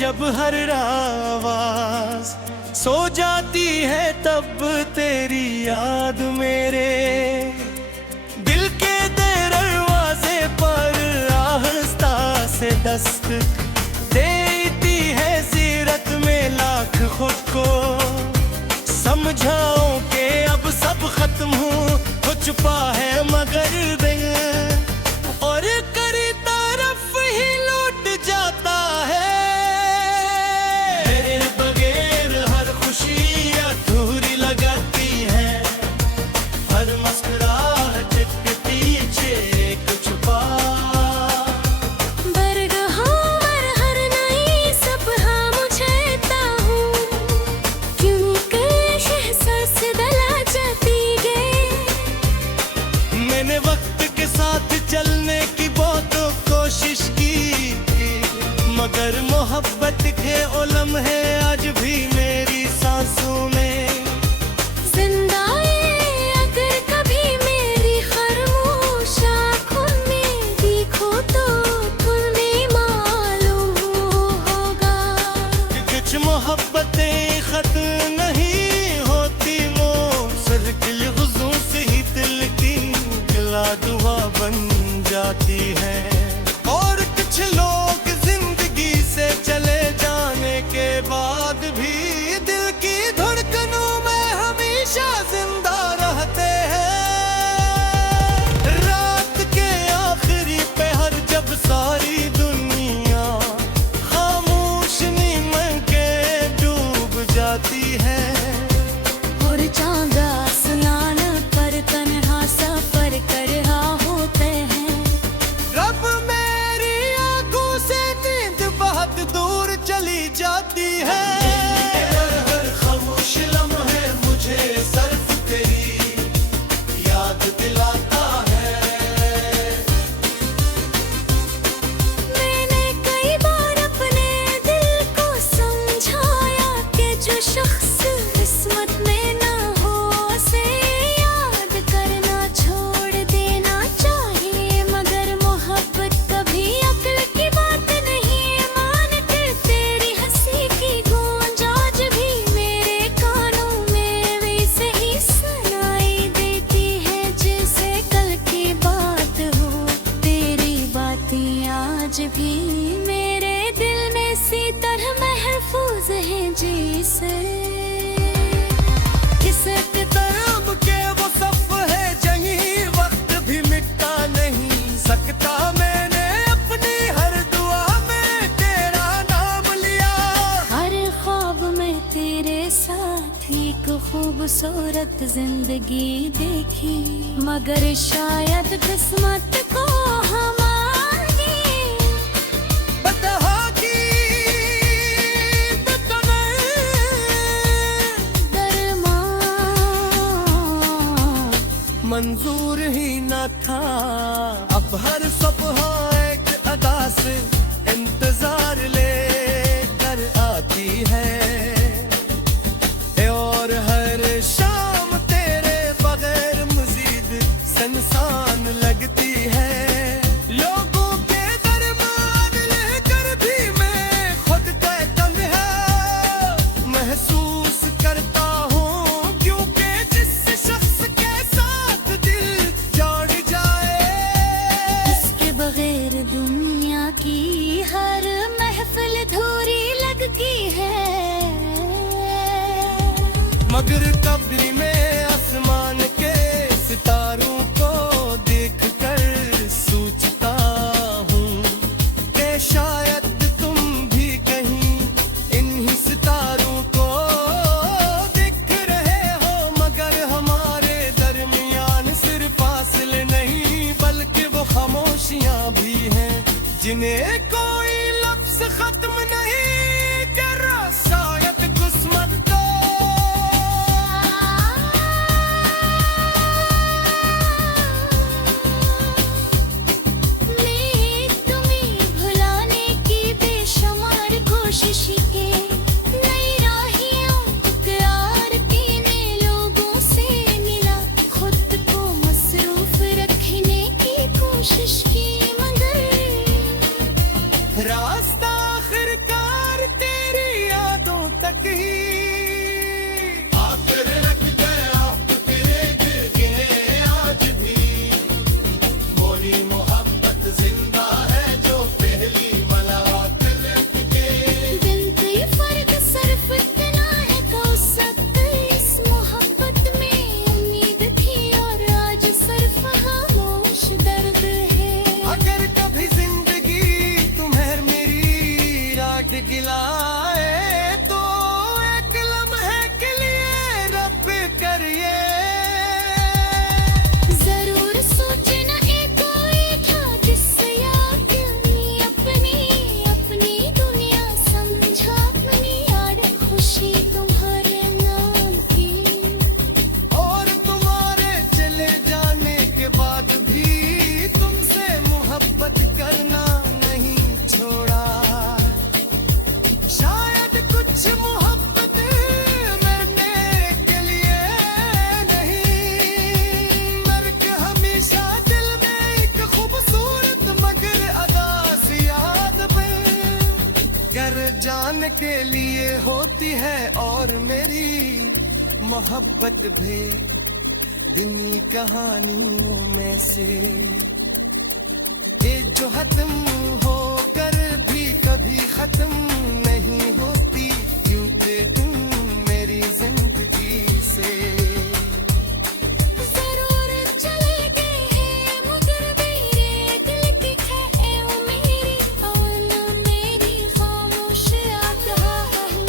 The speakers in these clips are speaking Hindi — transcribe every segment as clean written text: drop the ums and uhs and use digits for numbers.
जब हर आवाज सो जाती है तब तेरी याद मेरे दिल के दरवाजे पर आहिस्ता से दस्तक देती है सीरत में लाख खुद को समझाओ के अब सब खत्म हो चुका है मगर दिल और करी तरफ ही लौट जाता है तेरे बगैर हर खुशी अधूरी लगती है हर मुस्कुराहट के पीछे कुछ छुपा चलने की बहुत कोशिश की मगर मोहब्बत के ओ लम्हे आज भी मेरी सांसों में जिंदा है अगर कभी मेरी खामोश आँखों में देखो तो तुम्हें मालूम होगा कि कुछ मोहब्बतें खत नहीं होती वो सिर्फ गुज़ों से ही दिल की गिला दुआ बन जाती है और कुछ लोग जिंदगी से चले जाने के बाद भी दिल की धड़कनों में हमेशा जिंदा रहते हैं रात के आखिरी पहर जब सारी दुनिया खामोश नींद में के डूब जाती है और चांद आसमान पर तन्हा सफर कर रहा होते हैं रब मेरी आंखों से नींद बहुत दूर चली जाती है हर खामोश लम्हे मुझे सिर्फ तेरी याद दिलाता है मैंने कई बार अपने दिल को समझाया कि जो शख्स किस्मत में ना हो उसे याद करना छोड़ देना चाहिए मगर मोहब्बत कभी अक्ल की बात नहीं मानकर तेरी हंसी की गूंज आज भी मेरे कानों में वैसे ही सुनाई देती है जैसे कल की बात हो तेरी बातें आज भी मेरे दिल में सी तरह महफूज है जैसे किसे तरफ के वो सफ है जहीं वक्त भी मिटता नहीं सकता मैंने अपनी हर दुआ में तेरा नाम लिया हर ख्वाब में तेरे साथ एक खूबसूरत जिंदगी देखी मगर शायद किस्मत को हमारी बदहा की मंजूर ही न था अब हर सुबह एक अदा से इंतजार ले कर आती है और हर शाम तेरे बगैर मजीद संसान लगती है लोगों के दरमियान लेकर भी मैं खुद का तन्हा महसूस करता हूँ क्योंकि जिस शख्स के साथ दिल जोड़ जाए इसके बगैर दुनिया की हर महफिल धूरी लगती है मगर कब्र में आसमान के सितारों को देखकर सोचता हूँ कि शायद तुम भी कहीं इन्हीं सितारों को देख रहे हो मगर हमारे दरमियान सिर्फ फासले नहीं बल्कि वो खामोशियाँ भी हैं जिन्हें कोई लफ्ज खत्म नहीं कर शायद किस्मत को बुलाए तो एक लम्हे के लिए रब करिए। जरूर सोचना एक कोई था जिससे याद अपनी अपनी दुनिया समझा अपनी यार खुशी तुम्हारे नाम की। और तुम्हारे चले जाने के बाद भी तुमसे मोहब्बत करना नहीं छोड़ा। शायद कुछ मोहब्बत मरने के लिए नहीं, मर के हमेशा दिल में एक खूबसूरत मगर अदास याद बन कर जान के लिए होती है। और मेरी मोहब्बत भी दिनी कहानियों में से ये जो खत्म होकर भी कभी खत्म नहीं होती, क्यों थे तुम मेरी जिंदगी से। जरूर चले गए हैं मगर मेरे दिल की है वो मेरी और न मेरी खामोश याद है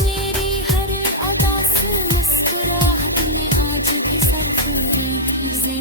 मेरी हर अदा से मुस्कुराहट में आज भी सरफुरी थी।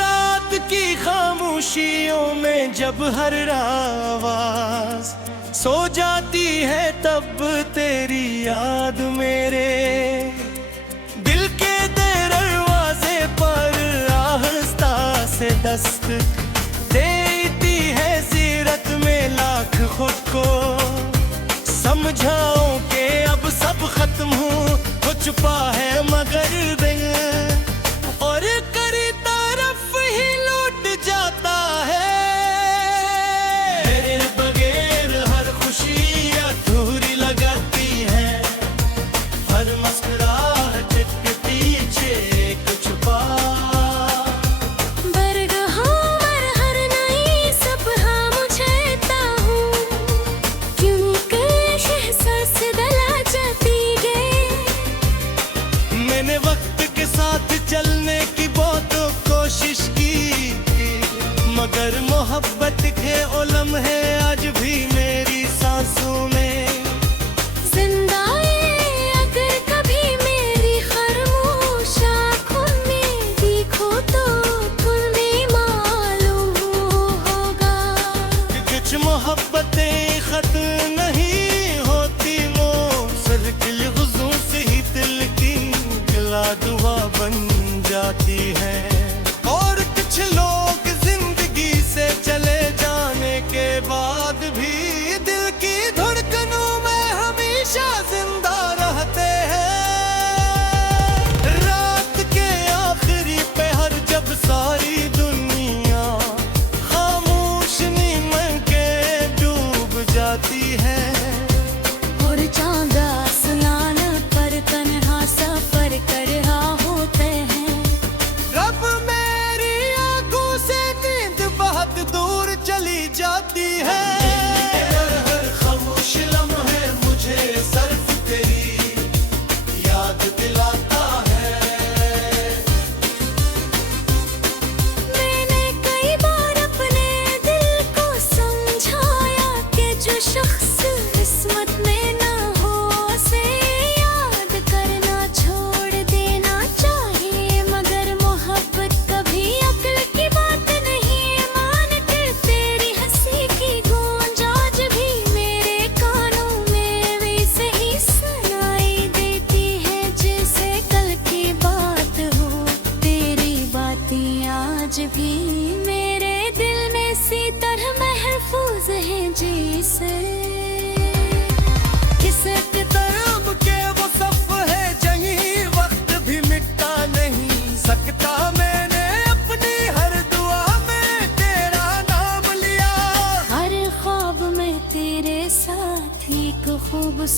रात की खामोशियों में जब हर आवाज सो जाती है तब तेरी याद मेरे दिल के दरवाजे पर आहिस्ता से दस्तक देती है। सीरत में लाख खुद को समझाओ के अब सब खत्म हो चुका है मगर दिल और करी तरफ ही लौट जाता है। तेरे बगैर हर खुशी अधूरी लगती है, हर मुस्कुराहट के पीछे कुछ छुपा। बरगहों पर हर नई सुबह मुझे ताहूँ क्यों कश एहसास दला जाती गए। मैंने वक्त के साथ चलने की बहुत कोशिश की, मगर मोहब्बत के ओ लम्हे आज भी मेरी सांसों में। जिंदा है अगर कभी मेरी खामोश आँखों में देखो तो तुम्हें मालूम होगा कि कुछ मोहब्बतें खत नहीं होती, वो सर्किल गुजों से ही दिल की गिला दुआ बन जाती है। और कुछ लोग जिंदगी से चले जाने के बाद भी दिल की धड़कनों में हमेशा जिंदा रहते हैं। रात के आखिरी पहर जब सारी दुनिया खामोश नींद में के डूब जाती है। और चांद आसमान पर तन्हा सफर कर रहा होते हैं। रब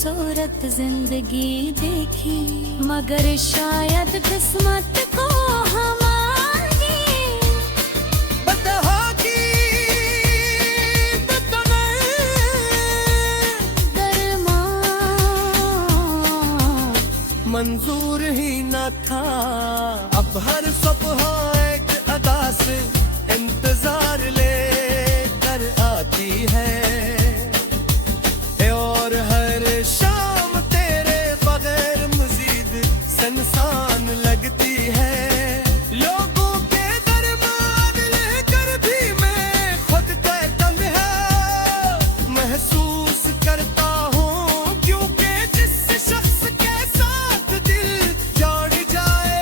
खूबसूरत जिंदगी देखी, मगर शायद किस्मत को हमारी बदहागी मंजूर ही न था। अब हर सुबह एक अदा से इंतजार ले कर आती है, और हर शाम तेरे बगैर मजीद सनसान लगती है। लोगों के दरबार लेकर भी मैं खुद का तंग है महसूस करता हूँ, क्योंकि जिस शख्स के साथ दिल जोड़ जाए,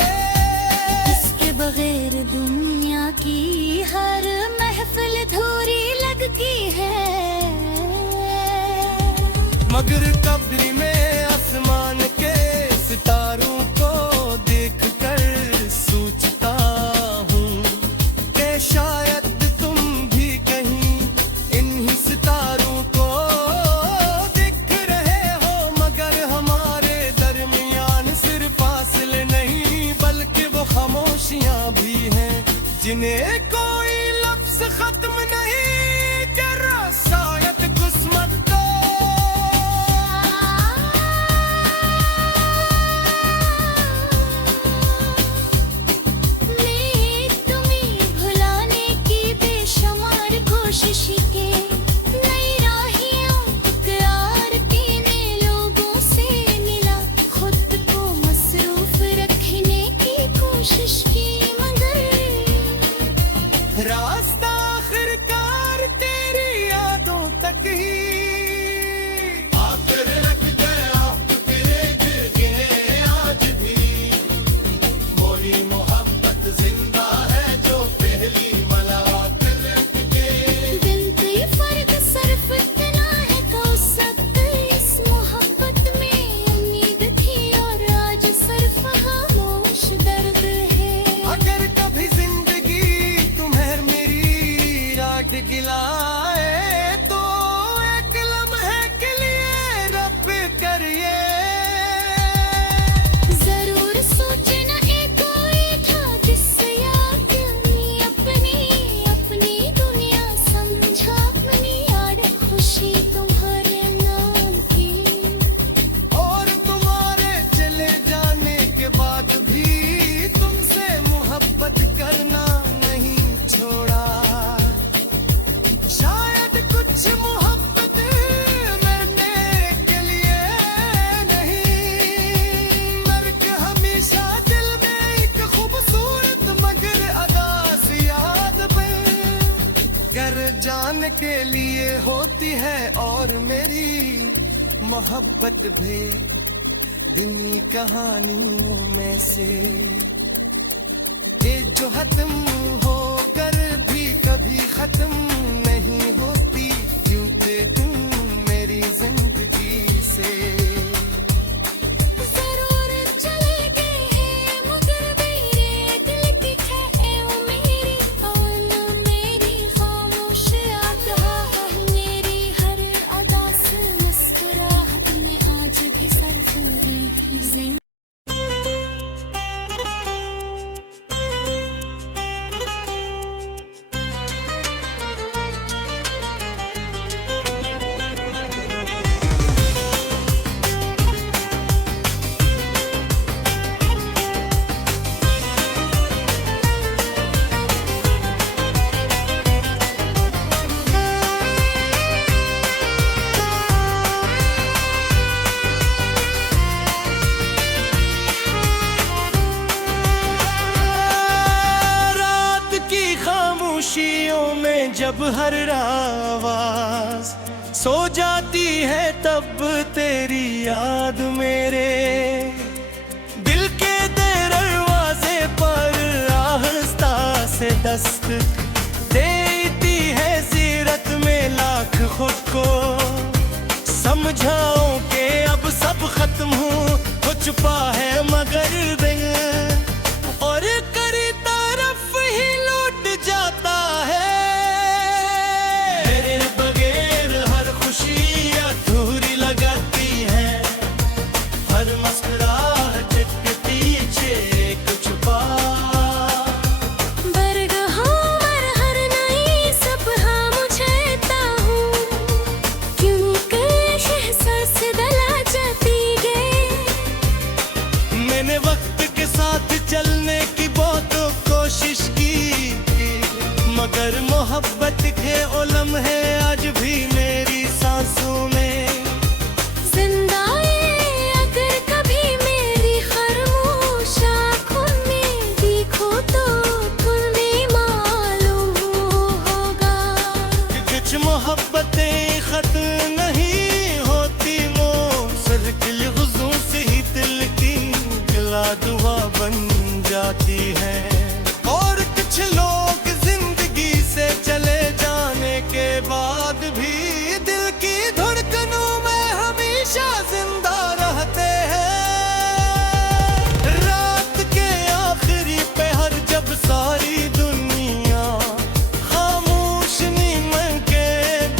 इसके बगैर दुनिया की हर महफिल अधूरी लगती है। मगर कब्र में आसमान के सितारों को देखकर सोचता हूँ कि शायद तुम भी कहीं इन्हीं सितारों को देख रहे हो, मगर हमारे दरमियान सिर्फ फासले नहीं बल्कि वो खामोशियाँ भी हैं जिन्हें कोई लफ्ज खत्म नहीं कर शायद किस्मत को। रास्ता आखिरकार तेरी यादों तक ही आकर रख गया, तेरे गिरे आज भी मोरी मोहब्बत जिंदा है जो पहली मुलाकात के। बिनती फर्क सिर्फ इतना है तो सकते इस मोहब्बत में उम्मीद थी, और आज सिर्फ खामोश दर्द है। अगर कभी जिंदगी तुम्हें मेरी रात गिलाए तो एक लम्हे के लिए रब करिए। जरूर सोचना एक कोई था जिससे याद अपनी दुनिया समझा, अपनी याद खुशी तुम्हारे नाम की। और तुम्हारे चले जाने के बाद भी तुमसे मोहब्बत करना नहीं छोड़ा। शायद कुछ मोहब्बत मरने के लिए नहीं, मर्ग हमेशा दिल में एक खूबसूरत मगर अदास याद बन कर जाने के लिए होती है। और मेरी मोहब्बत भी दिनी कहानियों में से ये जो खत्म होकर भी कभी खत्म नहीं होती, क्यों थे तुम मेरी जिंदगी से। जरूर चले गए हैं मगर मेरे दिल की है वो मेरी, और न मेरी खामोश अदा मेरी हर अदा से मुस्कुराहट में आज भी सर्फ ही जिंदगी। खामोशियों में जब हर आवाज सो जाती है तब तेरी याद मेरे दिल के दरवाजे पर आहिस्ता से दस्त देती है। सीरत में लाख खुद को समझाओ कि अब सब खत्म हो चुका है, मगर दिल और करी तरफ ही लौट जाता है। तेरे बगैर हर खुशी अधूरी लगती है। मगर मोहब्बत के ओ लम्हे आज भी मेरी सांसों में। जिंदा ये अगर कभी मेरी खामोश आँखों में देखो तो तुम्हें मालूम होगा कि कुछ मोहब्बतें खत नहीं होती, वो सर्किल गुज़ों से ही दिल की गिला दुआ बन जाती है। और कुछ लोग जिंदगी से चले जाने के बाद भी दिल की धड़कनों में हमेशा जिंदा रहते हैं। रात के आखिरी पहर जब सारी दुनिया खामोश नींद में के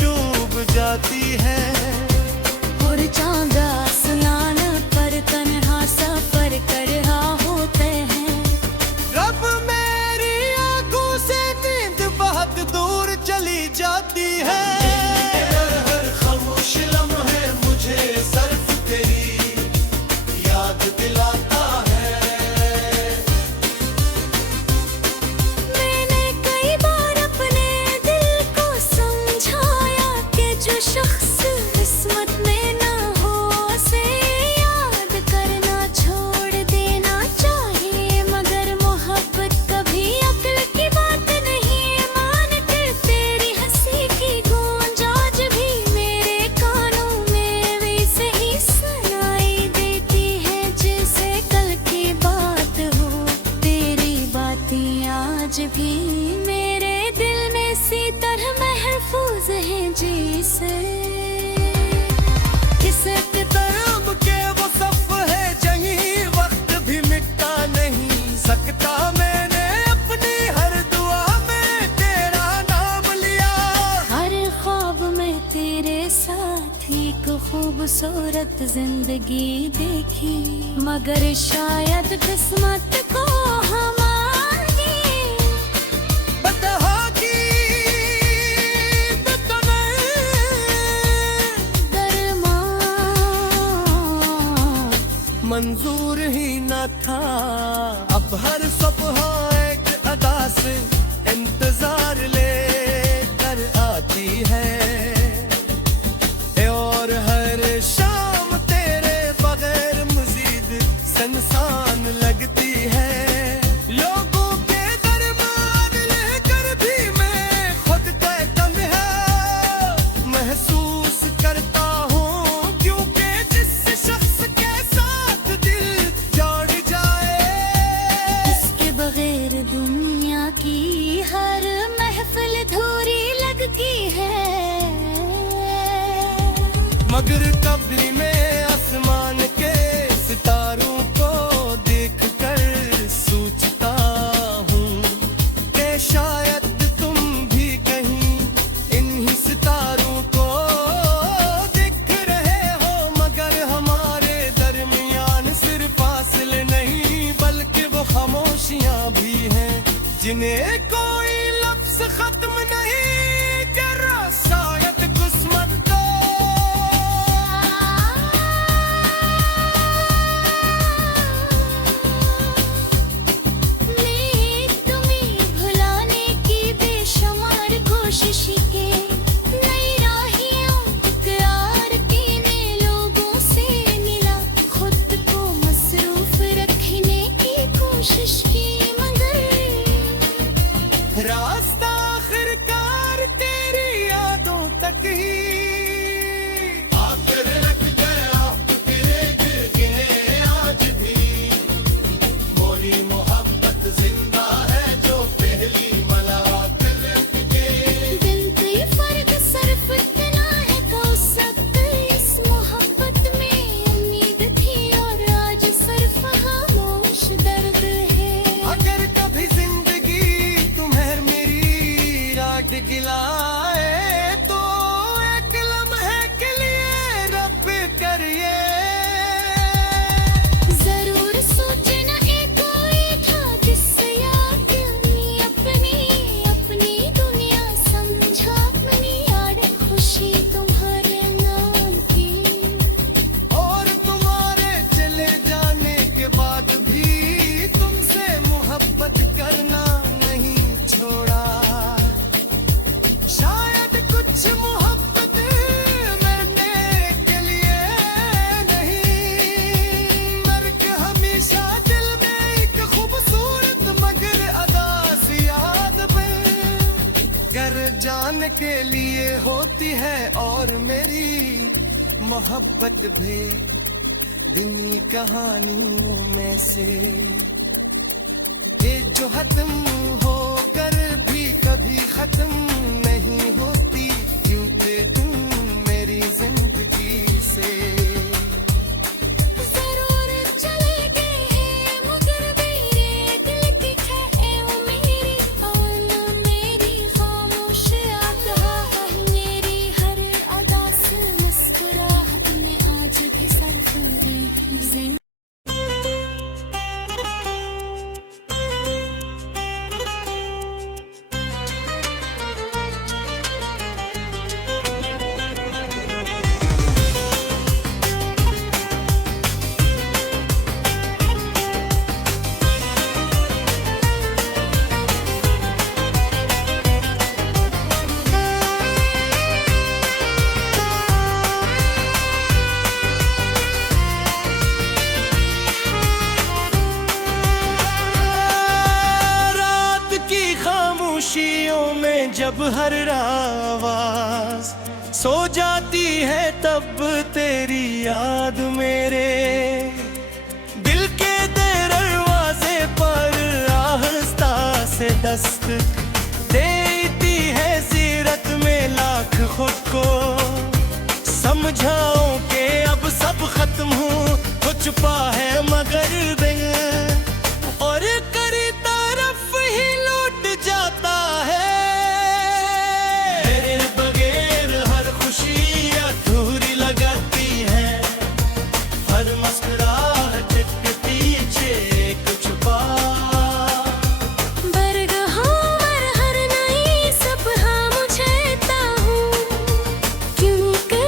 डूब जाती है, और चांद आसमान पर तन्हा सफर कर रहा होते हैं। रब मेरी आंखों से नींद बहुत दूर चली जाती है। हर खामोश लम्हे मुझे सिर्फ तेरी याद दिलाता है। मैंने कई बार अपने दिल को समझाया कि जो शख्स किस्मत में ना हो उसे याद करना छोड़ देना चाहिए, मगर मोहब्बत कभी अक्ल की बात नहीं मानती। तेरी हंसी की गूंज आज भी मेरे कानों में वैसे ही सुनाई देती है जैसे कल की बात हो। तेरी बातें आज भी मेरे दिल में इसी तरह महफूज हैं जैसे किसे किताब के वो सफ है जहीं वक्त भी मिटता नहीं सकता। मैंने अपनी हर दुआ में तेरा नाम लिया। हर ख्वाब में तेरे साथ एक खूबसूरत जिंदगी देखी, मगर शायद किस्मत को हमारी बदहा की मंजूर ही न था। अब हर सुबह एक अदा से इंतजार ले कर आती है, और हर शाम तेरे बगैर मजीद संसान लगती है। लोगों के दरबार लेकर भी मैं खुद का तन्हा महसूस करता हूँ, क्योंकि जिस शख्स के साथ दिल जोड़ जाए इसके बगैर दुनिया की हर महफिल अधूरी लगती है। मगर कब्र में आसमान के सितारों को देखकर सोचता हूँ कि शायद तुम भी कहीं इन्हीं सितारों को देख रहे हो, मगर हमारे दरमियान सिर्फ फासले नहीं बल्कि वो खामोशियाँ भी हैं जिन्हें कोई लफ्ज खत्म नहीं कर शायद किस्मत को। मैं तुम्हें भुलाने की बेशुमार कोशिश के नई राहियों इकरार कीने लोगों से मिला, खुद को मसरूफ रखने की कोशिश की, मगर रास्ता आखिरकार तेरी यादों तक ही आकर रख गया। तेरे गिरे आज भी मोरी मोहब्बत जिंदा है जो पहली मुलाकात के। बिनती फर्क सिर्फ इतना है तो सकते इस मोहब्बत में उम्मीद थी, और आज सिर्फ खामोश दर्द है। करने के लिए होती है, और मेरी मोहब्बत भी दिनी कहानियों में से ये जो खत्म होकर भी कभी खत्म नहीं होती, क्योंकि तुम मेरी जिंदगी से जरूर चले गए हैं मगर मेरे दिल की है वो मेरी, और न मेरी खामोश अदा है मेरी हर अदा से मुस्कुराहट में आज भी सर्फ है जिंदगी। खामोशियों में जब हर आवाज सो जाती है, तब तेरी याद मेरे दिल के दरवाजे पर आहिस्ता से दस्त देती है। सीरत में लाख खुद को समझाओ कि अब सब खत्म हो चुका है, मगर दिल और करी तरफ ही लौट जाता है। तेरे बगैर हर खुशी अधूरी लगती है, हर मुस्कुराहट के पीछे कुछ छुपा। बरगहों पर हर नई सुबह मुझे हूँ, क्योंकि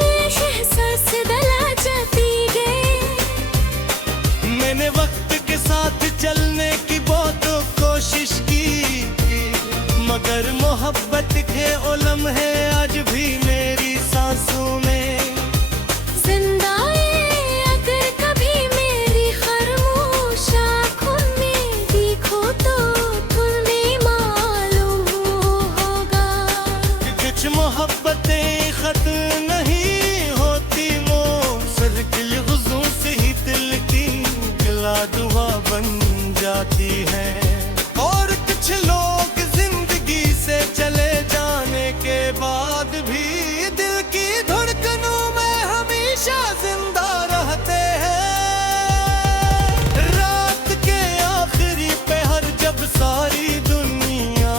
एहसास दला जाती है। मैंने वक्त के साथ चलने की बहुत कोशिश की, मगर मोहब्बत के ओ लम्हे आज भी मेरी सांसों में जिंदा है। अगर कभी मेरी खामोश आँखों में देखो तो तुम्हें मालूम होगा कि कुछ मोहब्बतें खत नहीं होती, वो सिर्फ लफ्जों से ही दिल की गिला दुआ बन जाती है। और कुछ लोग जिंदगी से चले जाने के बाद भी दिल की धड़कनों में हमेशा जिंदा रहते हैं। रात के आखिरी पहर जब सारी दुनिया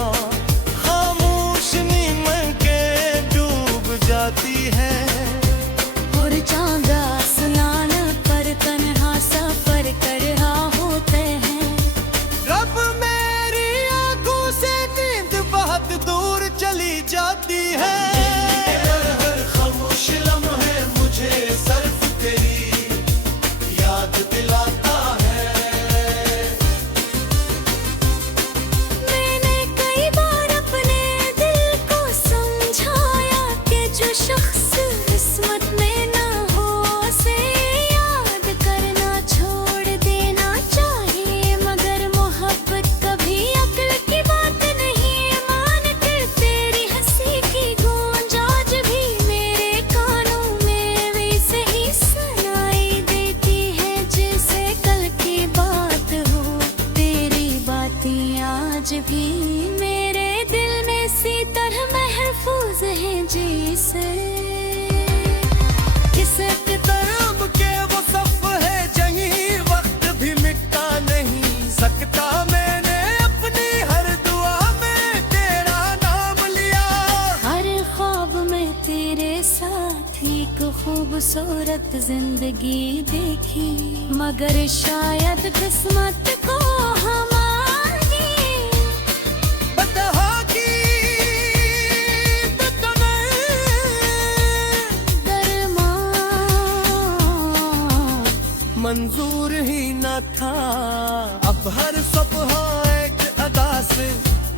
खामोश नींद के डूब जाती है, और चांद आसमान पर तन्हा सफर कर रहा होते हैं। रब मेरी आंखों से नींद बहुत दूर चली जाती है। हर खामोश लम्हे मुझे सिर्फ तेरी याद दिलाता है। मैंने कई बार अपने दिल को समझाया कि जो शख्स किस्मत में ना हो उसे याद करना छोड़ देना चाहिए, मगर मोहब्बत कभी अक्ल की बात नहीं। मान कर तेरी हंसी की गूंज आज भी मेरे कानों में वैसे ही सुनाई देती है जैसे कल की बात हो। तेरी बातें आज भी मेरे दिल में सी तरह महफूज हैं जैसे किसे किताब के वो सफ है जहीं वक्त भी मिटता नहीं सकता। मैंने अपनी हर दुआ में तेरा नाम लिया। हर ख्वाब में तेरे साथ एक खूबसूरत जिंदगी देखी, मगर शायद किस्मत को हमारी बदहा की मंजूर ही न था। अब हर सुबह एक अदा से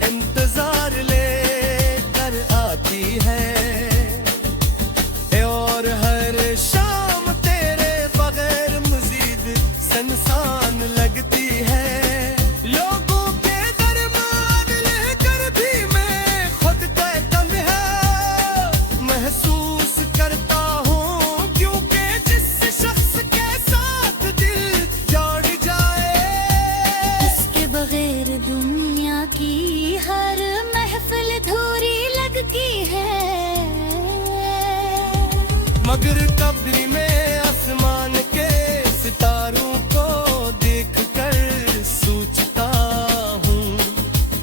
इंतजार लेकर आती है, और हर शाम तेरे बगैर मजीद संसान लगती है। लोगों के दरमियान रहकर भी मैं खुद का तन्हा मगर कब्र में आसमान के सितारों को देखकर सोचता हूँ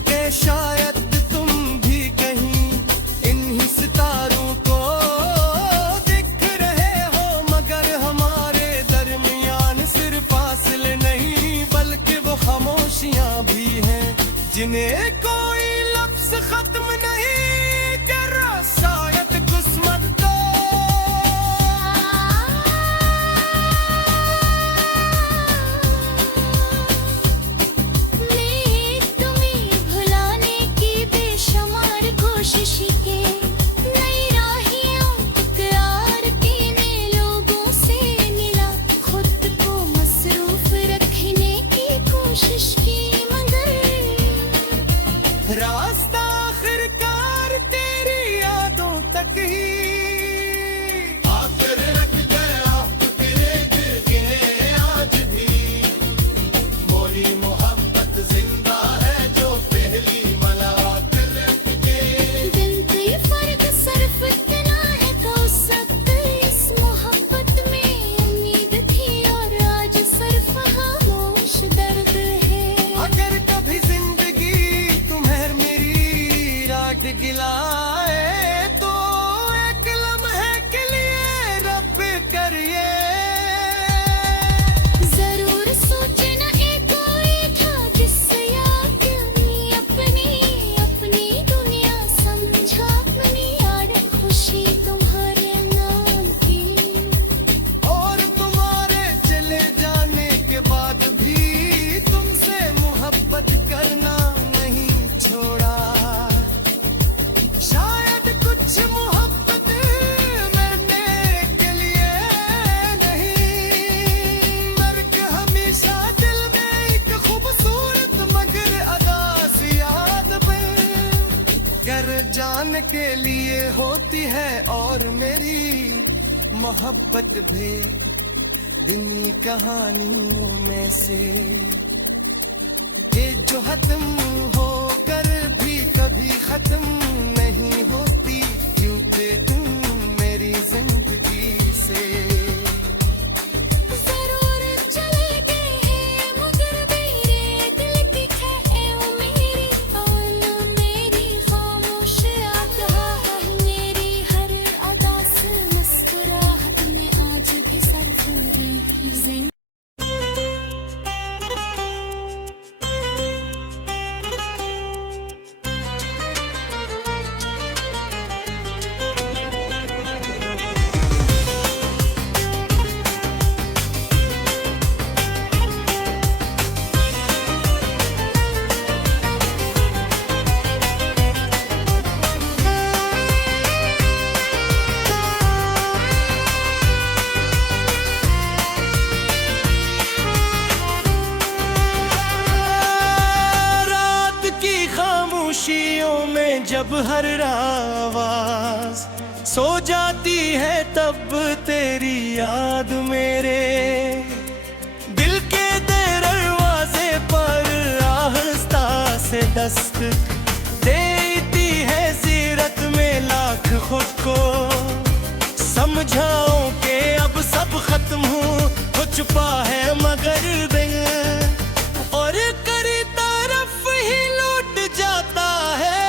कि शायद तुम भी कहीं इन्हीं सितारों को दिख रहे हो, मगर हमारे दरमियान सिर्फ फासले नहीं बल्कि वो खामोशियाँ भी हैं जिन्हें कोई लफ्ज खत्म नहीं कर रहा। शायद किस्मत तो मैं तुम्हें भुलाने की बेशुमार कोशिश के नई राहियों इकरार कीने लोगों से मिला, खुद को मसरूफ रखने की कोशिश की मगर रास्ता आखिरकार तेरी यादों तक ही आकर रख गया। तेरे गिरे आज भी मोरी मोहब्बत जिंदा है जो पहली मुलाकात के बिनती फर्क सिर्फ इतना है तो सकते इस मोहब्बत में उम्मीद थी और आज सिर्फ खामोश दर्द है। अगर कभी जिंदगी तुम्हें मेरी रात गिलाए तो एक लम्हे के लिए रब करिए। जरूर सोचना एक कोई था जिससे याद अपनी अपनी दुनिया समझा, अपनी याद खुशी तुम्हारे नाम की। और तुम्हारे चले जाने के बाद भी तुमसे मोहब्बत करना नहीं छोड़ा। शायद कुछ मोहब्बत मरने के लिए नहीं, मर्ग हमेशा दिल में एक खूबसूरत मगर अदास याद बन कर जान के लिए होती है। और मेरी मोहब्बत भी दिनी कहानियों में से ये जो खत्म होकर भी कभी खत्म नहीं होती, क्यों थे तुम मेरी जिंदगी से। जरूर चले गए हैं मगर मेरे दिल की है मेरी और मेरी खामोश याद है। मेरी हर अदा से मुस्कुराहट में आज भी सरफ है। रात की खामोशियों में जब हर आवाज सो जाती है तब तेरी याद मेरे दिल के दरवाजे पर आहिस्ता से दस्तक देती है। सीरत में लाख खुद को समझाओ कि अब सब खत्म हो चुका है मगर दिल और करी तरफ ही लौट जाता है।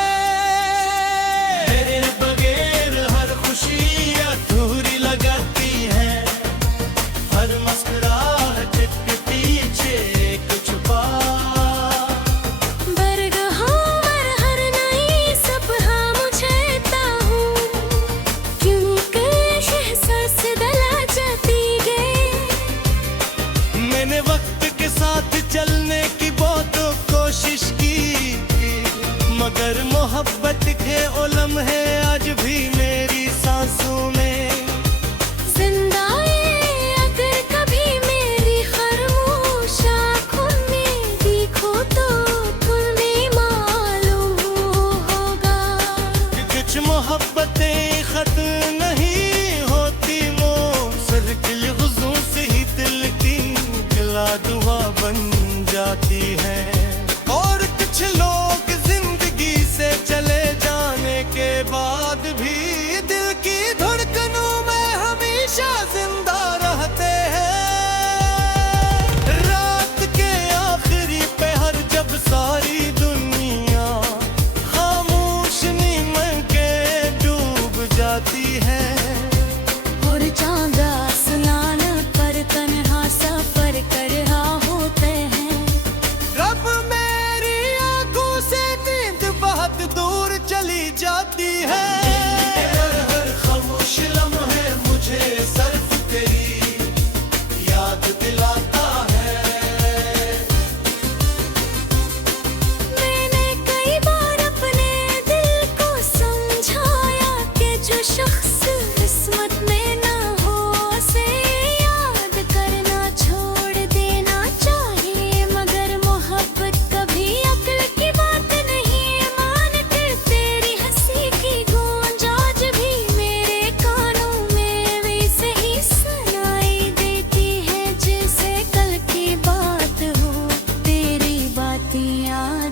तेरे बगैर हर खुशी अधूरी लगती है, हर मुस्कुराहट के पीछे एक छुपा बरगहार हर नई सुबह मुझेता हूँ क्योंकि एहसास दला जाती है। मैंने वक्त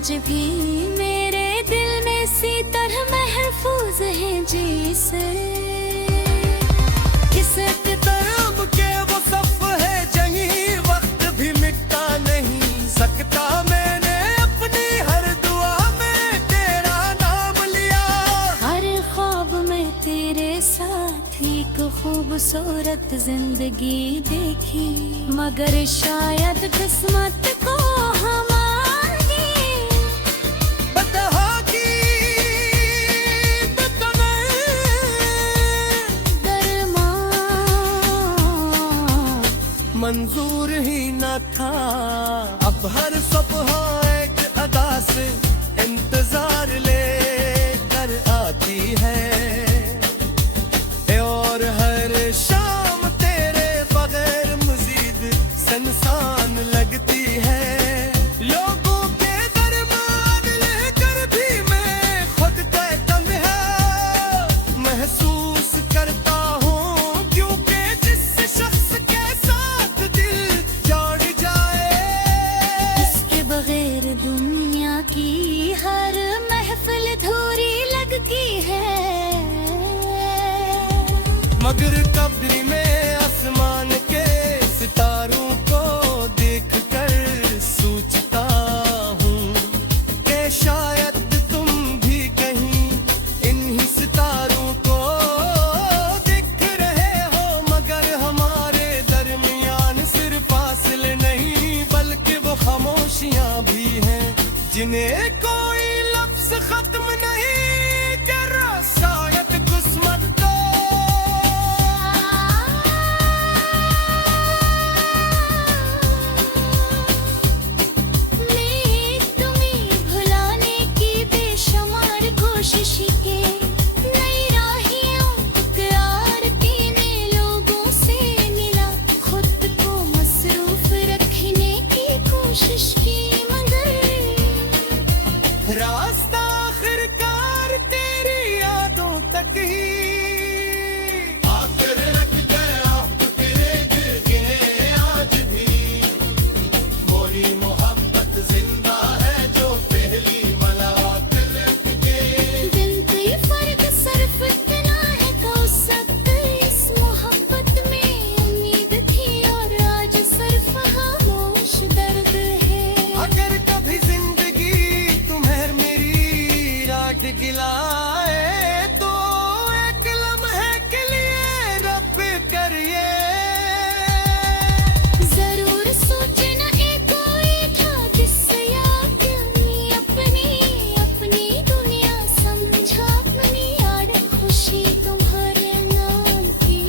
आज भी मेरे दिल में सी तरह महफूज है जिसे किसे तरफ के वो सफ है जहीं वक्त भी मिटता नहीं सकता। मैंने अपनी हर दुआ में तेरा नाम लिया। हर ख्वाब में तेरे साथ एक खूबसूरत जिंदगी देखी, मगर शायद किस्मत को हमारी बदहा की मंजूर ही न था। अब हर सुबह एक अदा से इंतजार ले कर आती है, और हर शाम तेरे बगैर मजीद संसान लगती है। लोगों के दरमियान लेकर भी मैं खुद का तन्हा महसूस करता हूँ, क्योंकि जिस शख्स के साथ दिल जोड़ जाए इसके बगैर दुनिया की हर महफिल अधूरी लगती है। मगर कब्र में आसमान के सितारों को देखकर सोचता हूँ कि शायद तुम भी कहीं इन्हीं सितारों को देख रहे हो। मगर हमारे दरमियान सिर्फ फासले नहीं बल्कि वो खामोशियाँ भी हैं, जिन्हें कोई लफ्ज खत्म नहीं कर शायद किस्मत को। रास्ता आखिरकार तेरी यादों तक ही आकर रख गया। तेरे गिरे आज भी मोरी मोहब्बत जिंदा है जो पहली मुलाकात के। दिन कोई फर्क सिर्फ इतना है तो सब इस मोहब्बत में उम्मीद थी, और आज सिर्फ खामोश दर्द है। अगर कभी जिंदगी तुम्हें मेरी रात गिलाए तो एक लम्हे के लिए रब करिए। जरूर सोचना एक कोई था जिससे याद अपनी दुनिया समझा, अपनी याद खुशी तुम्हारे नाम की।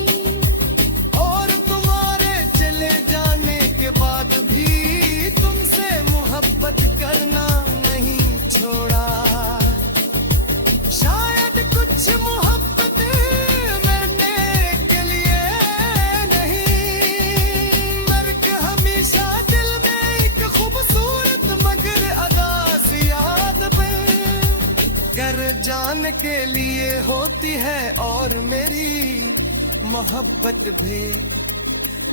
और तुम्हारे चले जाने के बाद भी तुमसे मोहब्बत करना नहीं छोड़ा। शायद कुछ मोहब्बत मरने के लिए नहीं, मर्ग हमेशा दिल में एक खूबसूरत मगर अदास याद कर जान के लिए होती है। और मेरी मोहब्बत भी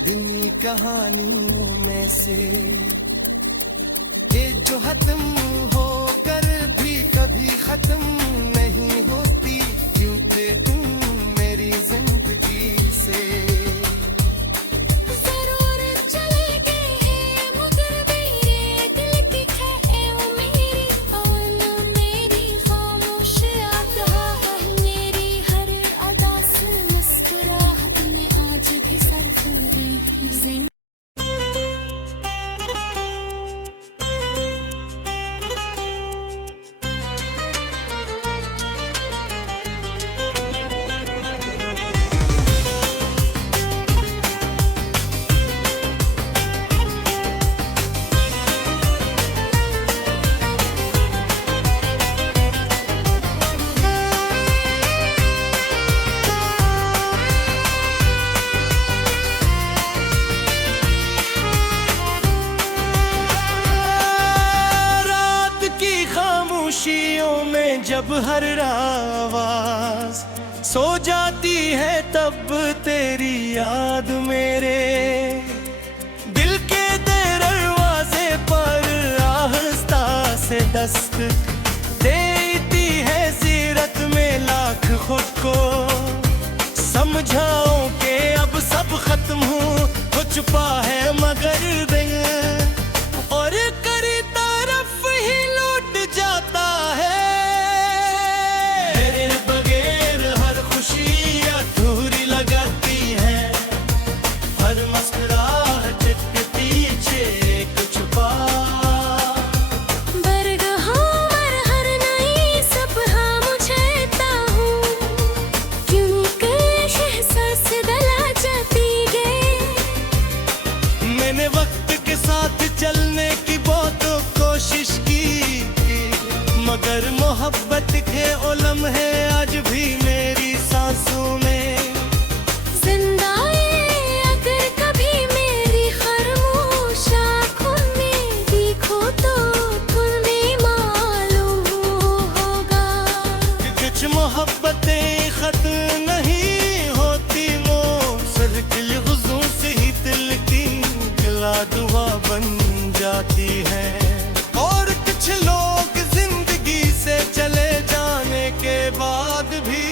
दिनी कहानियों में से ये जो खत्म होकर भी कभी खत्म नहीं होती, क्यों थे तुम मेरी जिंदगी से। जरूर चले गए हैं मगर मेरे दिल की है मेरी, और मेरी खामोश याद है मेरी हर अदा से मुस्कुराहट ने आज भी सरफ दी। खुशियों में जब हर आवाज सो जाती है तब तेरी याद मेरे दिल के दरवाजे पर आहिस्ता से से दस्त देती है सीरत में लाख खुद को। समझाओ कि अब सब खत्म हो चुका है मगर दिल, और करी तरफ ही लौट जाता है। तेरे बगैर हर खुशी अधूरी लगती है, हर मुस्कुराहट के पीछे कुछ छुपा। मैंने वक्त के साथ चलने की बहुत कोशिश की, मगर मोहब्बत के ओ लम्हे आज भी मेरी सांसों में जिंदा है। अगर कभी मेरी खामोश आँखों में देखो तो तुम्हें मालूम होगा कि कुछ मोहब्बतें खत नहीं होती, वो सर्किल गुज़ों से ही दिल की दुआ बन जाती है। और कुछ लोग जिंदगी से चले जाने के बाद भी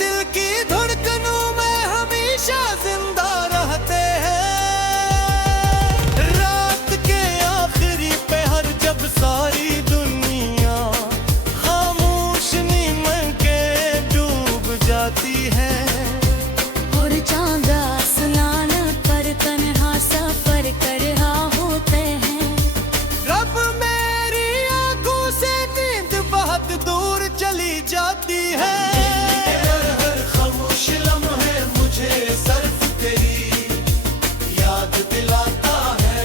दिल की धड़कनों में हमेशा जिंदा रहते हैं। रात के आखिरी पहर जब सारी दुनिया खामोश नींद के डूब जाती है, और चांद आसमान पर तन्हा सफर कर रहा होते हैं। रब मेरी आंखों से नींद बहुत दूर चली जाती है। हर खामोश लम्हे मुझे सिर्फ तेरी याद दिलाता है।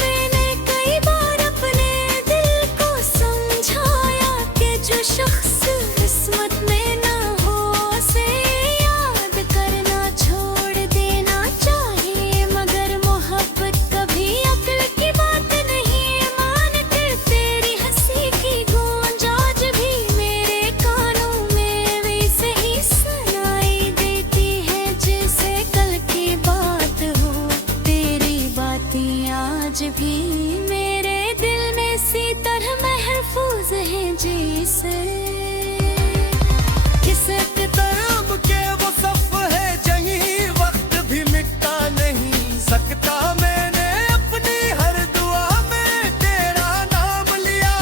मैंने कई बार अपने दिल को समझाया कि जो शख्स किस्मत में ना हो उसे याद करना छोड़ देना चाहिए, मगर मोहब्बत कभी अक्ल की बात नहीं मानती। तेरी हंसी की गूंज आज भी मेरे कानों में वैसे ही सुनाई देती है जैसे कल की बात हो। तेरी बातें आज भी मेरे दिल में इसी तरह महफूज हैं जैसे किसे किताब के वो सफ है जहीं वक्त भी मिटता नहीं सकता। मैंने अपनी हर दुआ में तेरा नाम लिया,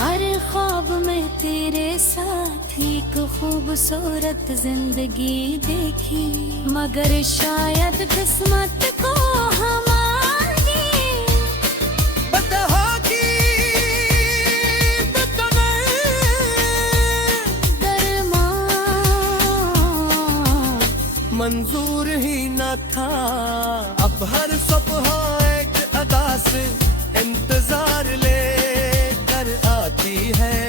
हर ख्वाब में तेरे साथ एक खूबसूरत जिंदगी देखी, मगर शायद किस्मत को हमारी बदहा की मंजूर ही न था। अब हर सुबह एक अदा से इंतजार लेकर आती है,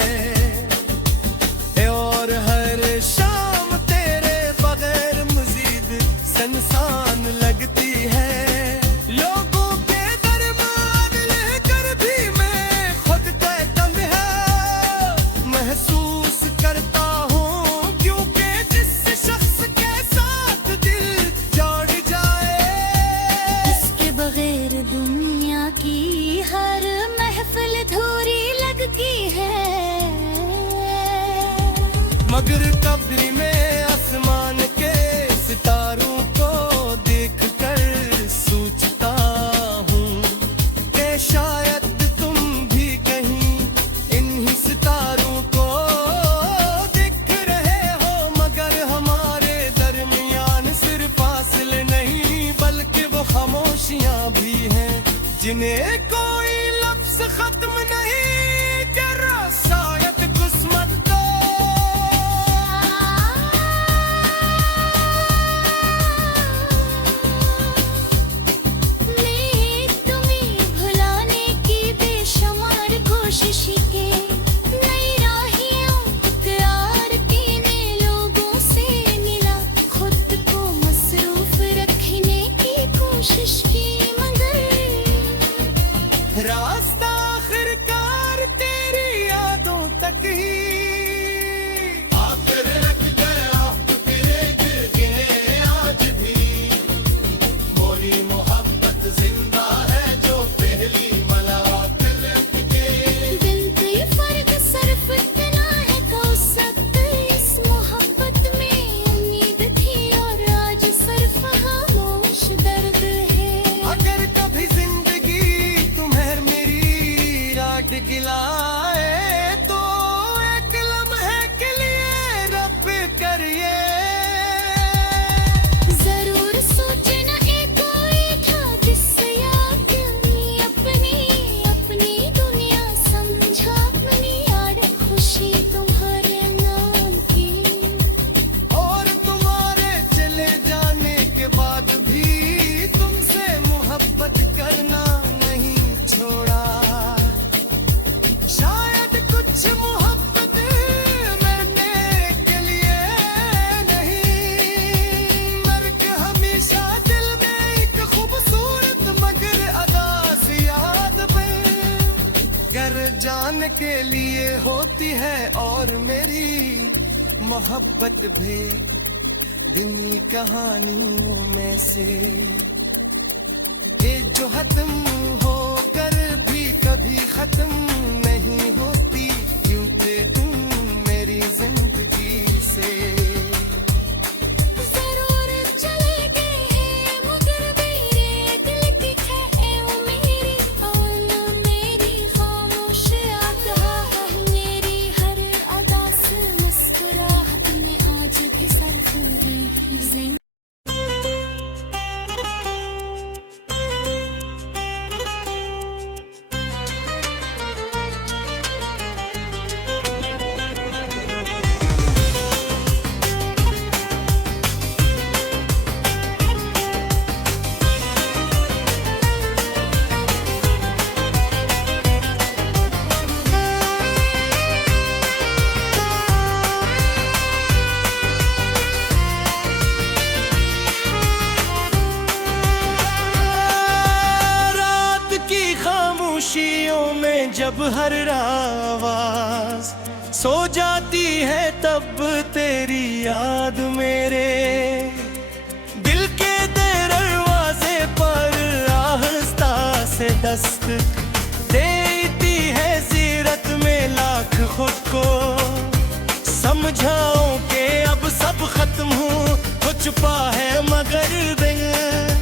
और हर शाम तेरे बगैर मजीद संसान लगती है। लोगों के दरबार लेकर भी मैं खुद का तन्हा महसूस करता हूँ, क्योंकि जिस शख्स के साथ दिल जोड़ जाए इसके बगैर दुनिया की हर महफिल अधूरी लगती है। मगर कब्र में आसमान के सितारों को देखकर सोचता हूँ कि शायद तुम भी कहीं इन्हीं सितारों को देख रहे हो, मगर हमारे दरमियान सिर्फ फासले नहीं बल्कि वो खामोशियाँ भी हैं जिन्हें कोई लफ्ज खत्म नहीं कर शायद किस्मत को। मैं तुम्हें भुलाने की बेशुमार कोशिश के नई राहियों प्यार के लोगों से मिला, खुद को मसरूफ रखने की कोशिश की, मगर रास्ता आखिरकार तेरी यादों तक ही आकर रख गया। तेरे गिरगिरे आज भी मोरी मोहब्बत जिंदा है जो पहली गिलाए तो एक लम्हे के लिए रब करिए। जरूर सोचना एक कोई था जिससे याद अपनी अपनी दुनिया समझा अपनी याद खुशी तुम्हारे नाम की। और तुम्हारे चले जाने के बाद भी तुमसे मोहब्बत करना नहीं छोड़ा। शायद कुछ मोहब्बत मरने के लिए नहीं, मर के हमेशा दिल में एक खूबसूरत मगर अदास याद बन कर जाने के लिए होती है। और मेरी मोहब्बत भी दिनी कहानियों में से ये जो खत्म होकर भी कभी खत्म नहीं होती, यूं थे तुम मेरी जिंदगी से। जरूर चले गए हैं मगर मेरे दिल की है ओ मेरी और न मेरी खामोश याद है मेरी हर अदा से मुस्कुराहट में आज भी सरखुरी जिंदगी। रात की खामोशियों में जब हर आवाज सो जाती है तब तेरी याद मेरे दिल के दरवाजे पर आहिस्ता से दस्त देती है। सीरत में लाख खुद को समझाओ कि अब सब खत्म हो छुपा है मगर दिल